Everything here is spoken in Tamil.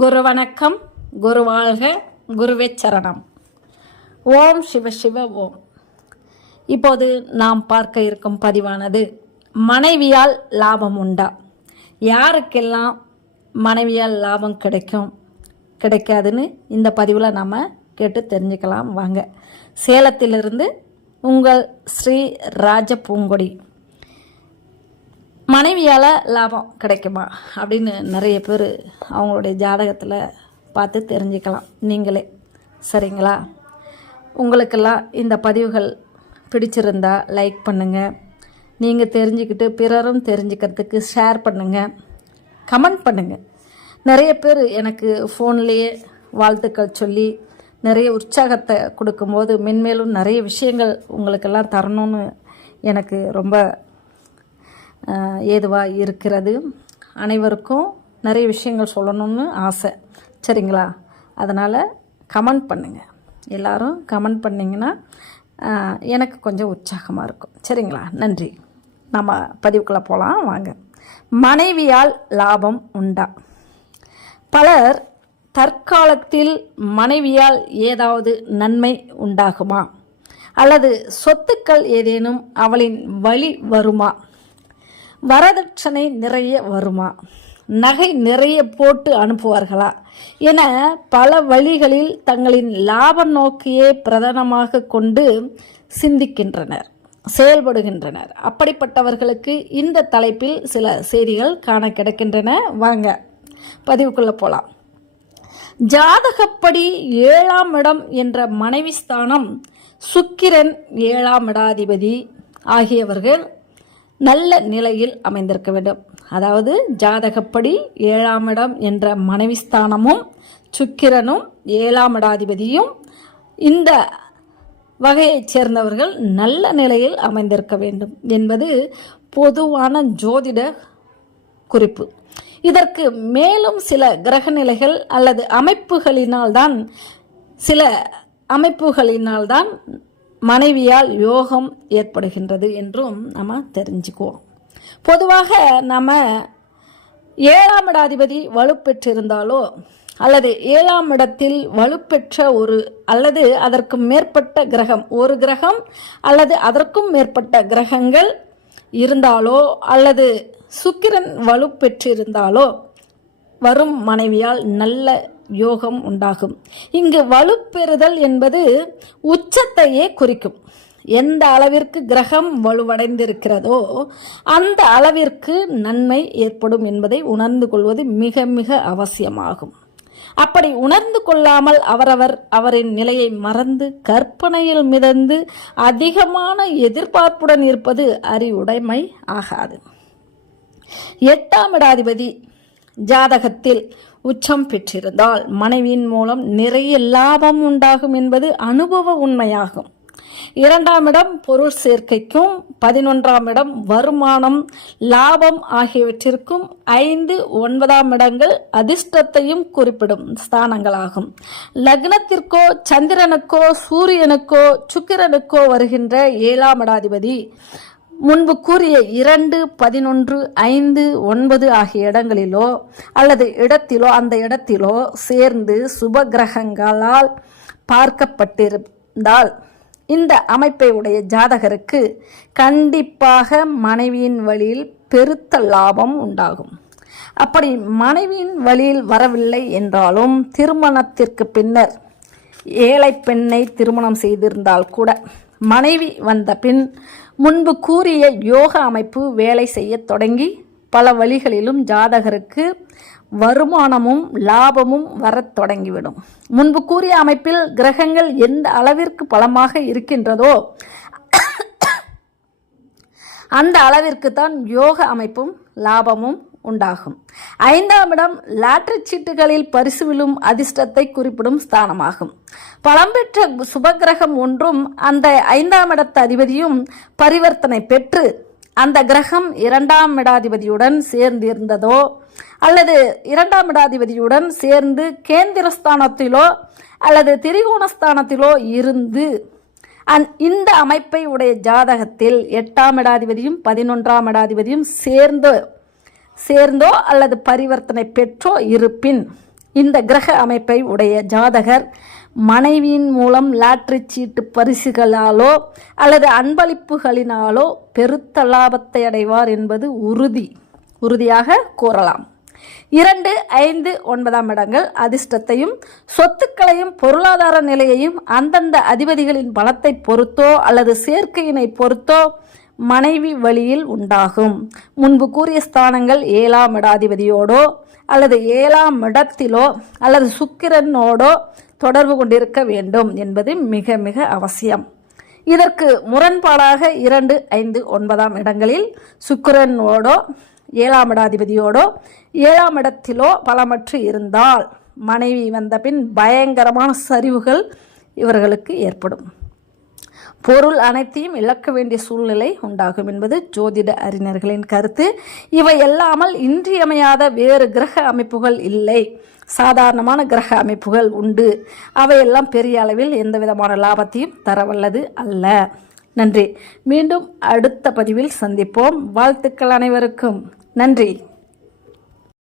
குரு வணக்கம் குரு வாழ்க குருவே சரணம் ஓம் சிவ சிவ ஓம். இப்போது நாம் பார்க்க இருக்கும் பதிவானது மனைவியால் லாபம் உண்டா? யாருக்கெல்லாம் மனைவியால் லாபம் கிடைக்கும் கிடைக்காதுன்னு இந்த பதிவில் நம்ம கேட்டு தெரிஞ்சுக்கலாம். வாங்க. சேலத்திலிருந்து உங்கள் ஸ்ரீ ராஜ பூங்கொடி மனைவியால் லாபம் கிடைக்குமா? அப்படின்னு நிறைய பேர் அவங்களுடைய ஜாதகத்தில் பார்த்து தெரிஞ்சுக்கலாம். நீங்களே. சரிங்களா? உங்களுக்கெல்லாம் இந்த பதிவுகள் பிடிச்சிருந்தா லைக் பண்ணுங்கள் நீங்கள் தெரிஞ்சுக்கிட்டு பிறரும் தெரிஞ்சுக்கிறதுக்கு ஷேர் பண்ணுங்கள் கமெண்ட் பண்ணுங்கள் நிறைய பேர் எனக்கு ஃபோன்லேயே வாழ்த்துக்கள் சொல்லி நிறைய உற்சாகத்தை கொடுக்கும்போது மென்மேலும் நிறைய விஷயங்கள் உங்களுக்கெல்லாம் தரணும்னு எனக்கு ரொம்ப ஏதுவாக இருக்கிறது? அனைவருக்கும் நிறைய விஷயங்கள் சொல்லணும்னு ஆசை. சரிங்களா? அதனால் கமெண்ட் பண்ணுங்கள் எல்லோரும் கமெண்ட் பண்ணிங்கன்னா எனக்கு கொஞ்சம் உற்சாகமாக இருக்கும். சரிங்களா? நன்றி. நம்ம பதிவுக்குள்ளே போகலாம் வாங்க. மனைவியால் லாபம் உண்டா? பலர் தற்காலத்தில் மனைவியால் ஏதாவது நன்மை உண்டாகுமா? அல்லது சொத்துக்கள் ஏதேனும் அவளின் வழி வருமா? வரதட்சணை நிறைய வருமா? நகை நிறைய போட்டு அனுப்புவார்களா? என பல வழிகளில் தங்களின் லாப நோக்கையே பிரதானமாக கொண்டு சிந்திக்கின்றனர் செயல்படுகின்றனர். அப்படிப்பட்டவர்களுக்கு இந்த தலைப்பில் சில செய்திகள் காண கிடைக்கின்றன. வாங்க பதிவுக்குள்ள போலாம். ஜாதகப்படி ஏழாம் இடம் என்ற மனைவி ஸ்தானம் சுக்கிரன் ஏழாம் இடாதிபதி ஆகியவர்கள் நல்ல நிலையில் அமைந்திருக்க வேண்டும். அதாவது ஜாதகப்படி ஏழாம் இடம் என்ற மனைவி ஸ்தானமும் சுக்கிரனும் ஏழாம் இடாதிபதியும் இந்த வகையைச் சேர்ந்தவர்கள் நல்ல நிலையில் அமைந்திருக்க வேண்டும் என்பது பொதுவான ஜோதிட குறிப்பு. இதற்கு மேலும் சில கிரக நிலைகள் அல்லது அமைப்புகளினால்தான் சில அமைப்புகளினால்தான் மனைவியால் யோகம் ஏற்படுகின்றது என்றும் நம்ம தெரிஞ்சுக்குவோம். பொதுவாக நம்ம ஏழாம் இடாதிபதி வலுப்பெற்றிருந்தாலோ அல்லது ஏழாம் இடத்தில் வலுப்பெற்ற ஒரு அல்லது அதற்கு மேற்பட்ட கிரகம் ஒரு கிரகம் அல்லது அதற்கும் மேற்பட்ட கிரகங்கள் இருந்தாலோ அல்லது சுக்கிரன் வலுப்பெற்றிருந்தாலோ வரும் மனைவியால் நல்ல யோகம் உண்டாகும். இங்கு வலுப்பெறுதல் என்பது உச்சத்தையே குறிக்கும். எந்த அளவிற்கு கிரகம் வலுவடைந்திருக்கிறதோ அந்த அளவிற்கு நன்மை ஏற்படும் என்பதை உணர்ந்து கொள்வது மிக மிக அவசியமாகும். அப்படி உணர்ந்து கொள்ளாமல் அவரவர் அவரின் நிலையை மறந்து கற்பனையில் மிதந்து அதிகமான எதிர்பார்ப்புடன் இருப்பது அறிவுடைமை ஆகாது. எட்டாம் இடாதிபதி ஜாதகத்தில் உச்சம் பெற்றிருந்தால் மனைவியின் மூலம் நிறைய லாபம் உண்டாகும் என்பது அனுபவ உண்மையாகும். இரண்டாம் இடம் பொருள் சேர்க்கைக்கும் பதினொன்றாம் இடம் வருமானம் லாபம் ஆகியவற்றிற்கும் ஐந்து ஒன்பதாம் இடங்கள் அதிர்ஷ்டத்தையும் குறிப்பிடும் ஸ்தானங்களாகும். லக்னத்திற்கோ சந்திரனுக்கோ சூரியனுக்கோ சுக்கிரனுக்கோ வருகின்ற ஏழாம் இடாதிபதி முன்பு கூறிய இரண்டு பதினொன்று ஐந்து ஒன்பது ஆகிய இடங்களிலோ அல்லது இடத்திலோ அந்த இடத்திலோ சேர்ந்து சுப கிரகங்களால் பார்க்கப்பட்டிருந்தால் இந்த அமைப்பை உடைய ஜாதகருக்கு கண்டிப்பாக மனைவியின் வழியில் பெருத்த லாபம் உண்டாகும். அப்படி மனைவியின் வழியில் வரவில்லை என்றாலும் திருமணத்திற்கு பின்னர் ஏழை பெண்ணை திருமணம் செய்திருந்தால் கூட மனைவி வந்த பின் முன்பு கூறிய யோக அமைப்பு வேலை செய்யத் தொடங்கி பல வழிகளிலும் ஜாதகருக்கு வருமானமும் லாபமும் வரத் தொடங்கிவிடும். முன்பு கூறிய அமைப்பில் கிரகங்கள் எந்த அளவிற்கு பலமாக இருக்கின்றதோ அந்த அளவிற்கு தான் யோக அமைப்பும் லாபமும் உண்டாகும். ஐந்தாம் இடம் லாட்டரி சீட்டுகளில் பரிசு விழும் அதிர்ஷ்டத்தை குறிப்பிடும் ஸ்தானமாகும். பழம்பெற்ற சுபகிரகம் ஒன்றும் அந்த ஐந்தாம் இடத்து அதிபதியும் பரிவர்த்தனை பெற்று அந்த கிரகம் இரண்டாம் இடாதிபதியுடன் சேர்ந்திருந்ததோ அல்லது இரண்டாம் இடாதிபதியுடன் சேர்ந்து கேந்திரஸ்தானத்திலோ அல்லது திரிகோணஸ்தானத்திலோ இருந்து அந் இந்த அமைப்பை உடைய ஜாதகத்தில் எட்டாம் இடாதிபதியும் பதினொன்றாம் இடாதிபதியும் சேர்ந்து சேர்ந்தோ அல்லது பரிவர்த்தனை பெற்றோ இருப்பின் இந்த கிரக அமைப்பை உடைய ஜாதகர் மனைவியின் மூலம் லாட்ரி சீட்டு பரிசுகளாலோ அல்லது அன்பளிப்புகளினாலோ பெருத்த லாபத்தை அடைவார் என்பது உறுதி உறுதியாக கூறலாம். இரண்டு ஐந்து ஒன்பதாம் இடங்கள் அதிர்ஷ்டத்தையும் சொத்துக்களையும் பொருளாதார நிலையையும் அந்தந்த அதிபதிகளின் பலத்தை பொறுத்தோ அல்லது சேர்க்கையினை பொறுத்தோ மனைவி வழியில் உண்டாகும். முன்பு கூறிய ஸ்தானங்கள் ஏழாம் இடாதிபதியோடோ அல்லது ஏழாம் இடத்திலோ அல்லது சுக்கிரனோடோ தொடர்பு கொண்டிருக்க வேண்டும் என்பது மிக மிக அவசியம். இதற்கு முரண்பாடாக இரண்டு ஐந்து ஒன்பதாம் இடங்களில் சுக்கிரனோடோ ஏழாம் இடாதிபதியோடோ ஏழாம் இடத்திலோ பலமற்று இருந்தால் மனைவி வந்த பின் பயங்கரமான சரிவுகள் இவர்களுக்கு ஏற்படும். பொருள் அனைத்தையும் இழக்க வேண்டிய சூழ்நிலை உண்டாகும் என்பது ஜோதிட அறிஞர்களின் கருத்து. இவை அல்லாமல் இன்றியமையாத வேறு கிரக அமைப்புகள் இல்லை. சாதாரணமான கிரக அமைப்புகள் உண்டு. அவையெல்லாம் பெரிய அளவில் எந்த விதமான லாபத்தையும் தரவல்லது அல்ல. நன்றி. மீண்டும் அடுத்த பதிவில் சந்திப்போம். வாழ்த்துக்கள் அனைவருக்கும். நன்றி.